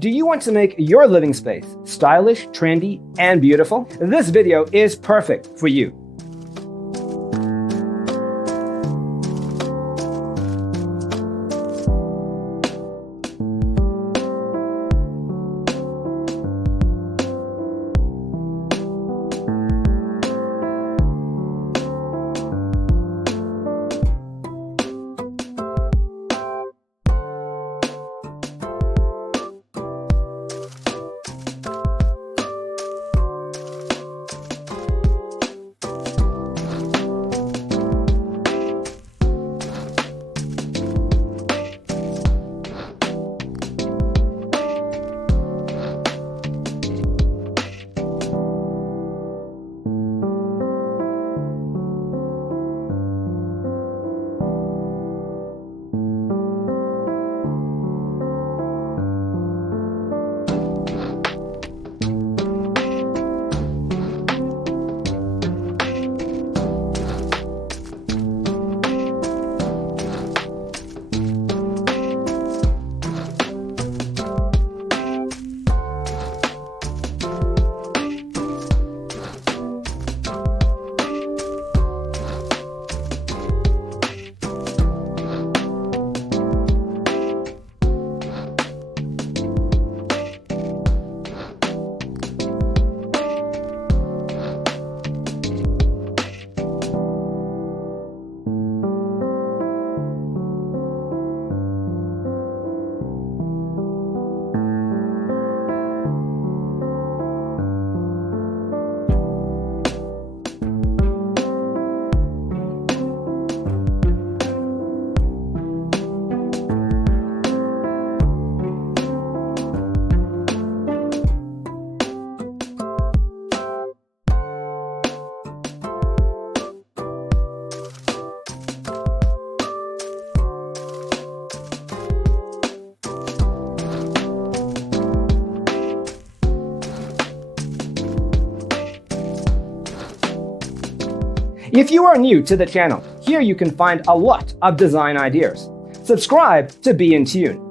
Do you want to make your living space stylish, trendy, and beautiful? This video is perfect for you. If you are new to the channel, here you can find a lot of design ideas. Subscribe to be in tune.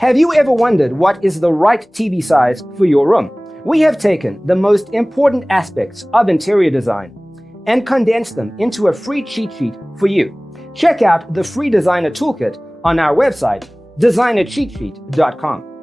Have you ever wondered what is the right TV size for your room? We have taken the most important aspects of interior design and condensed them into a free cheat sheet for you. Check out the free designer toolkit on our website, designercheatsheet.com.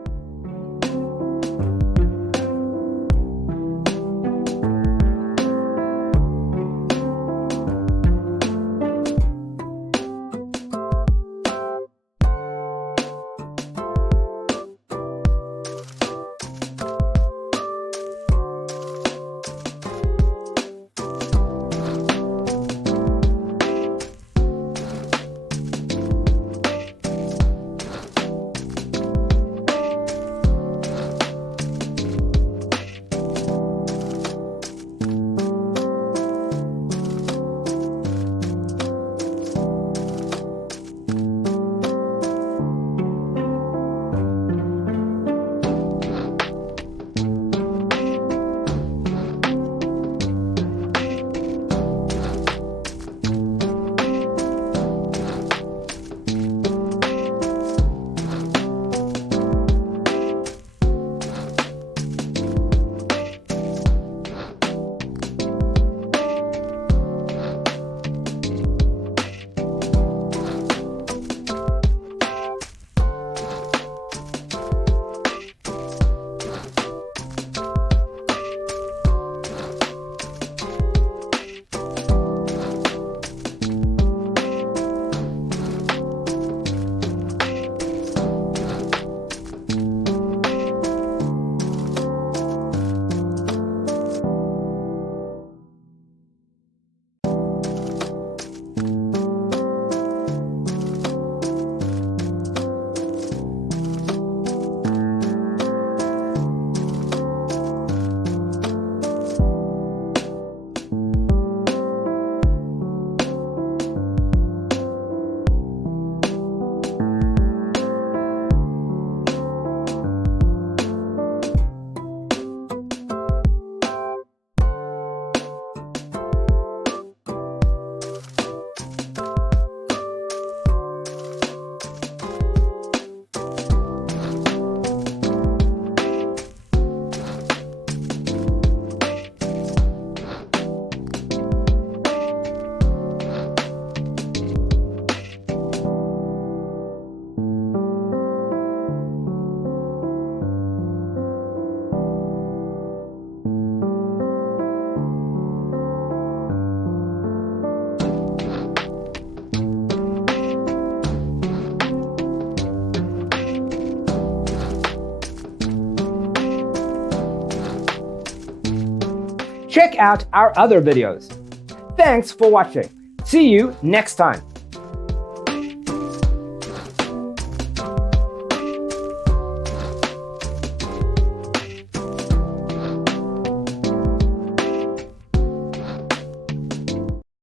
Check out our other videos. Thanks for watching. See you next time.